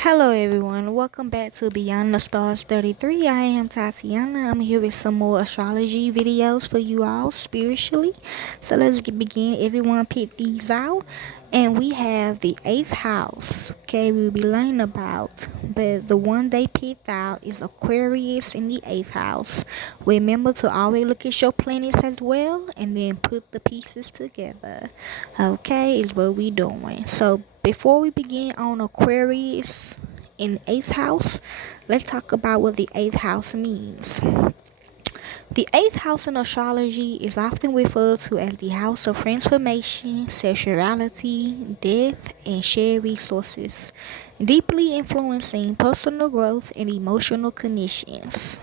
Hello everyone, welcome back to Beyond the Stars 33. I am Tatiana. I'm here with some more astrology videos for you all spiritually. So let's begin. Everyone pick these out. And we have the 8th house. Okay, we'll be learning about. But the one they picked out is Aquarius in the 8th house. Remember to always look at your planets as well and then put the pieces together. Okay, is what we doing. So before we begin on Aquarius in 8th house, let's talk about what the 8th house means. The 8th house in astrology is often referred to as the house of transformation, sexuality, death, and shared resources, deeply influencing personal growth and emotional connections.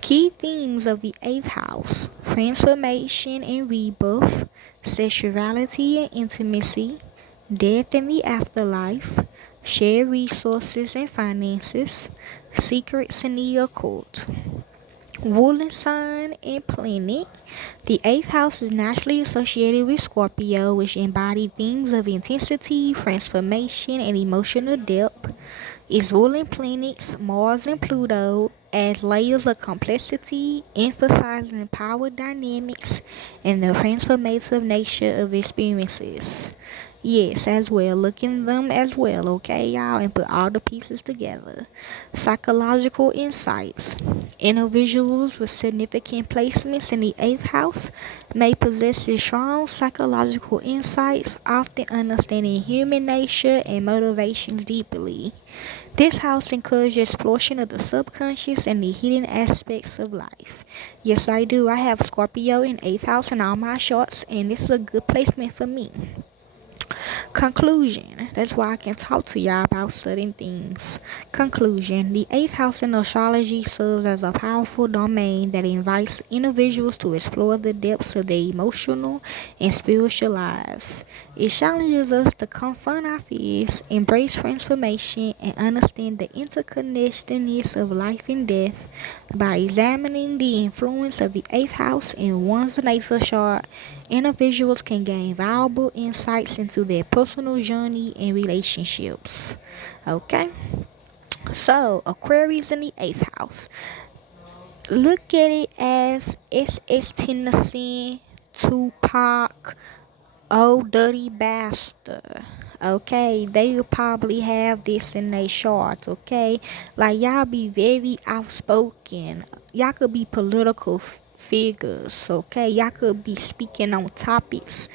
Key themes of the 8th house: transformation and rebirth, sexuality and intimacy, death and the afterlife, shared resources and finances, secrets in the occult. Ruling sign and planet. The 8th house is naturally associated with Scorpio, which embody themes of intensity, transformation, and emotional depth. Its ruling planets, Mars and Pluto, as layers of complexity, emphasizing power dynamics and the transformative nature of experiences. Yes, as well. Look in them as well, okay, y'all, and put all the pieces together. Psychological insights. Individuals with significant placements in the 8th house may possess strong psychological insights, often understanding human nature and motivations deeply. This house encourages exploration of the subconscious and the hidden aspects of life. Yes, I do. I have Scorpio in 8th house in all my charts, and this is a good placement for me. Conclusion. That's why I can talk to y'all about certain things. Conclusion. The 8th house in astrology serves as a powerful domain that invites individuals to explore the depths of their emotional and spiritual lives. It challenges us to confront our fears, embrace transformation, and understand the interconnectedness of life and death. By examining the influence of the 8th house in one's natal chart, individuals can gain valuable insights into their personal journey and relationships. Okay? So, Aquarius in the 8th house. Look at it as SS Tennessee, Tupac, Old Dirty Bastard. Okay, they will probably have this in their charts. Okay, like y'all be very outspoken. Y'all could be political figures. Okay, y'all could be speaking on topics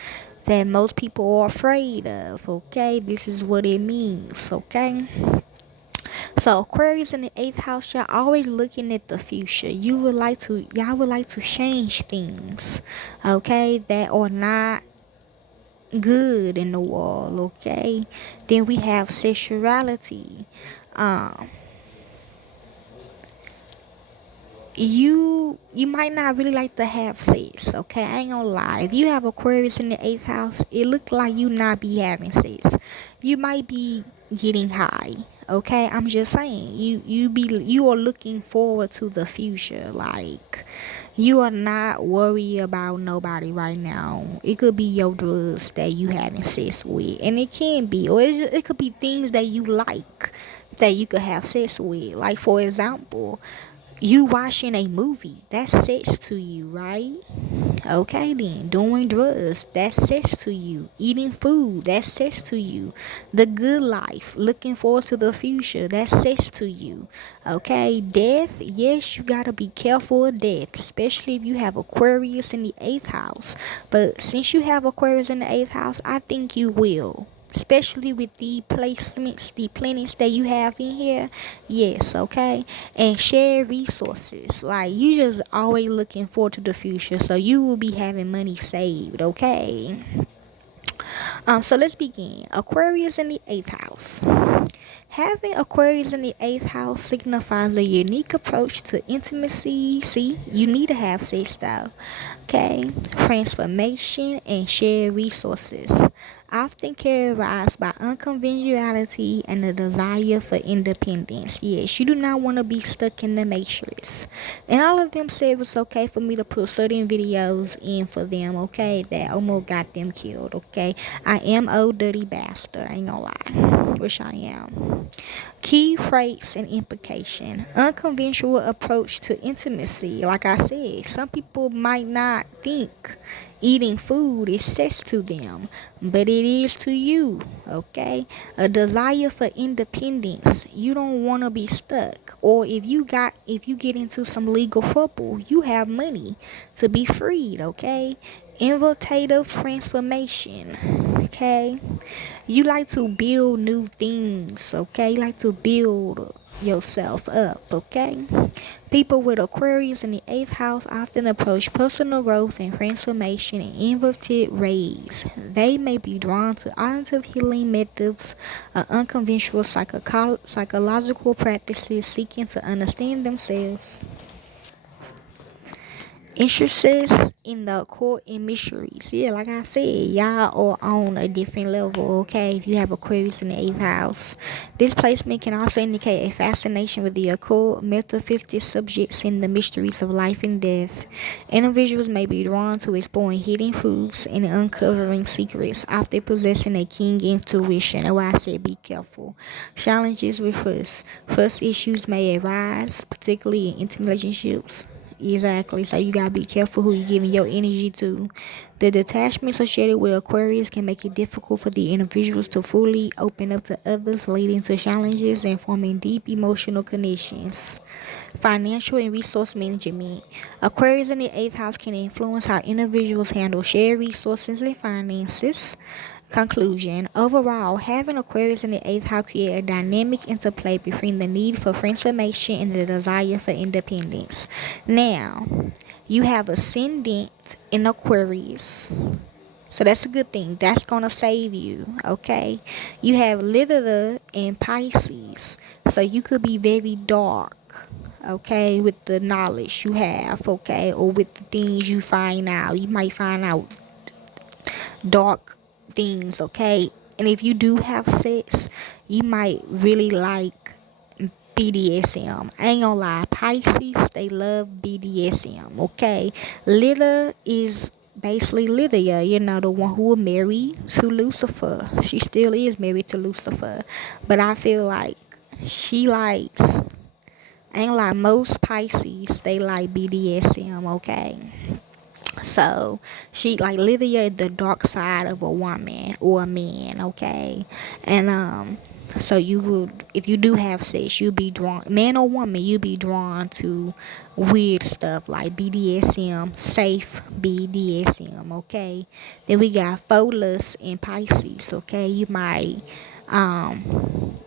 that most people are afraid of. Okay, this is what it means. Okay. So Aquarius in the 8th house, y'all always looking at the future. Y'all would like to change things, okay, that are not good in the world, okay? Then we have sexuality. Um, you might not really like to have sex, okay? I ain't gonna lie. If you have Aquarius in the 8th house, it look like you not be having sex. You might be getting high, okay? I'm just saying. You are looking forward to the future, like you are not worried about nobody right now. It could be your drugs that you having sex with, and it can be, or it could be things that you like that you could have sex with. Like for example, you watching a movie, that's sex to you, right? Okay then. Doing drugs, that's sex to you. Eating food, that's sex to you. The good life, looking forward to the future, that's sex to you. Okay, death, yes, you gotta be careful of death, especially if you have Aquarius in the 8th house. But since you have Aquarius in the 8th house, I think you will, especially with the placements, the planets that you have in here. Yes, okay. And share resources. Like you just always looking forward to the future, so you will be having money saved, okay? So let's begin. Aquarius in the 8th house. Having Aquarius in the 8th house signifies a unique approach to intimacy. See, you need to have sex though. Okay, transformation and shared resources, often characterized by unconventionality and a desire for independence. Yes, you do not want to be stuck in the matrix. And all of them said it was okay for me to put certain videos in for them, okay, that almost got them killed, okay. I am old dirty bastard. I ain't gonna lie. Which I am. Key traits and implication. Unconventional approach to intimacy. Like I said, some people might not think eating food is sex to them, but it is to you, okay? A desire for independence. You don't want to be stuck. Or if you get into some legal trouble, you have money to be freed, okay? Innovative transformation, okay? You like to build new things, okay? You like to build yourself up, okay? People with Aquarius in the 8th house often approach personal growth and transformation in inverted ways. They may be drawn to alternative healing methods or unconventional psychological practices seeking to understand themselves. Interested in the occult and mysteries. Yeah, like I said, y'all are on a different level, okay? If you have Aquarius in the 8th house. This placement can also indicate a fascination with the occult, metaphysical subjects, and the mysteries of life and death. Individuals may be drawn to exploring hidden truths and uncovering secrets, often possessing a keen intuition. That's why I said be careful. Challenges with trust. Trust issues may arise, particularly in intimate relationships. Exactly. So you gotta be careful who you're giving your energy to. The detachment associated with Aquarius can make it difficult for the individuals to fully open up to others, leading to challenges and forming deep emotional connections. Financial and resource management. Aquarius in the 8th house can influence how individuals handle shared resources and finances. Conclusion. Overall, having Aquarius in the 8th house creates a dynamic interplay between the need for transformation and the desire for independence. Now, you have ascendant in Aquarius. So that's a good thing. That's going to save you, okay? You have Lilith in Pisces. So you could be very dark, okay, with the knowledge you have, okay, or with the things you find out. You might find out dark things, okay? And if you do have sex, you might really like BDSM. I ain't gonna lie, Pisces, they love BDSM, okay? Lydia is basically Lydia, you know, the one who was married to Lucifer. She still is married to Lucifer. But I feel like she likes, I ain't gonna lie, most Pisces, they like BDSM, okay? So she like Lydia the dark side of a woman or a man, okay? And so you would, if you do have sex, you'll be drawn, man or woman, you'll be drawn to weird stuff like BDSM, safe BDSM, okay? Then we got Pholus and Pisces, okay? You might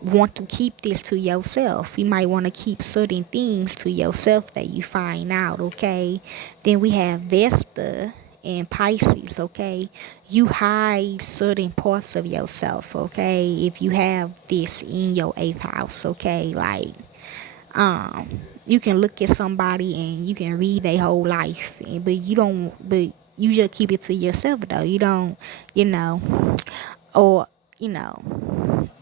want to keep this to yourself. You might want to keep certain things to yourself that you find out, okay? Then we have Vesta and Pisces, okay? You hide certain parts of yourself, okay? If you have this in your 8th house, okay? Like, you can look at somebody and you can read their whole life, but you just keep it to yourself, though. You don't, you know, or, you know,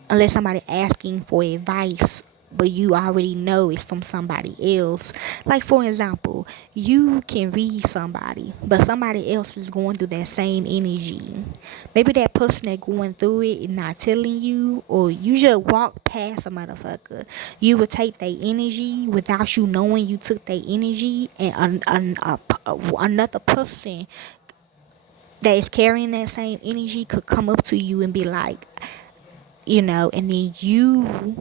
unless somebody asking for advice, but you already know it's from somebody else. Like, for example, you can read somebody, but somebody else is going through that same energy. Maybe that person that going through it is not telling you, or you just walk past a motherfucker. You would take their energy without you knowing you took their energy, and another person that is carrying that same energy could come up to you and be like, you know, and then you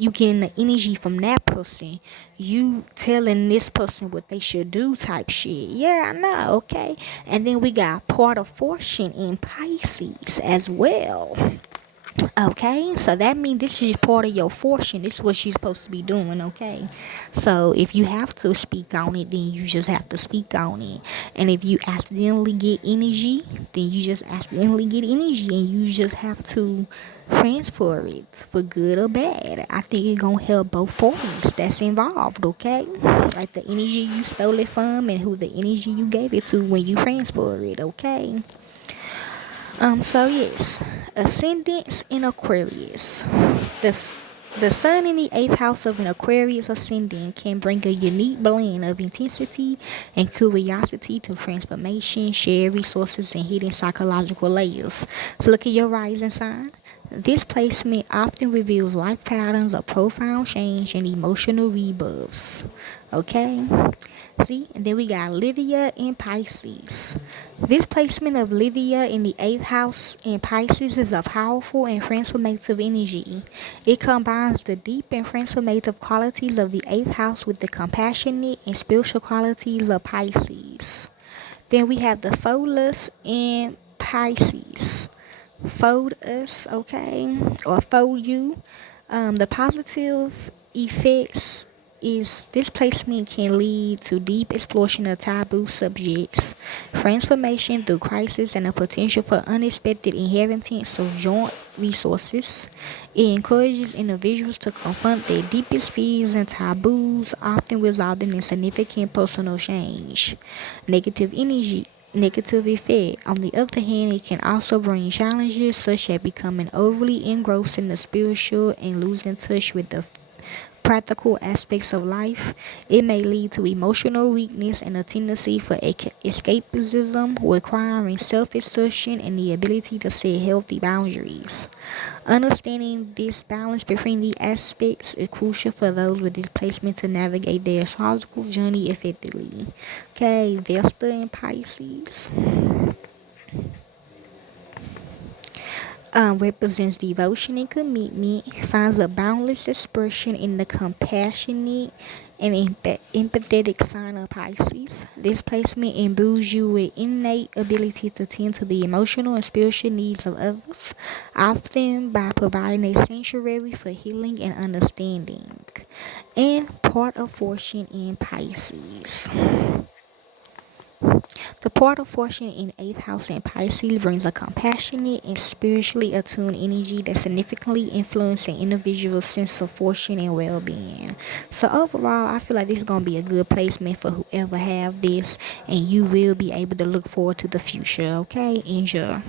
getting the energy from that person, you telling this person what they should do type shit. Yeah, I know, okay? And then we got part of fortune in Pisces as well. Okay, so that means this is part of your fortune. This is what she's supposed to be doing, okay? So if you have to speak on it, then you just have to speak on it. And if you accidentally get energy, then you just accidentally get energy, and you just have to transfer it for good or bad. I think it's gonna help both parties that's involved, okay? Like the energy you stole it from and who the energy you gave it to when you transfer it, okay? So yes, ascendants in Aquarius. This The sun in the eighth house of an Aquarius ascendant can bring a unique blend of intensity and curiosity to transformation, shared resources, and hidden psychological layers. So look at your rising sign. This placement often reveals life patterns of profound change and emotional rebirths. Okay? See, and then we got Lydia in Pisces. This placement of Lydia in the eighth house in Pisces is a powerful and transformative energy. It combines the deep and transformative qualities of the eighth house with the compassionate and spiritual qualities of Pisces. Then we have the Pholus in Pisces. Fold us, okay, or fold you. The positive effects is this placement can lead to deep exploration of taboo subjects, transformation through crisis, and a potential for unexpected inheritance of joint resources. It encourages individuals to confront their deepest fears and taboos, often resulting in significant personal change. Negative effect. On the other hand, it can also bring challenges such as becoming overly engrossed in the spiritual and losing touch with the practical aspects of life. It may lead to emotional weakness and a tendency for escapism, requiring self-assertion and the ability to set healthy boundaries. Understanding this balance between the aspects is crucial for those with displacement to navigate their astrological journey effectively. Okay, Vesta and Pisces represents devotion and commitment, finds a boundless expression in the compassionate and empathetic sign of Pisces. This placement imbues you with innate ability to tend to the emotional and spiritual needs of others, often by providing a sanctuary for healing and understanding. And part of fortune in Pisces. The part of fortune in 8th house in Pisces brings a compassionate and spiritually attuned energy that significantly influences an individual's sense of fortune and well-being. So overall, I feel like this is going to be a good placement for whoever have this, and you will be able to look forward to the future, okay? Enjoy.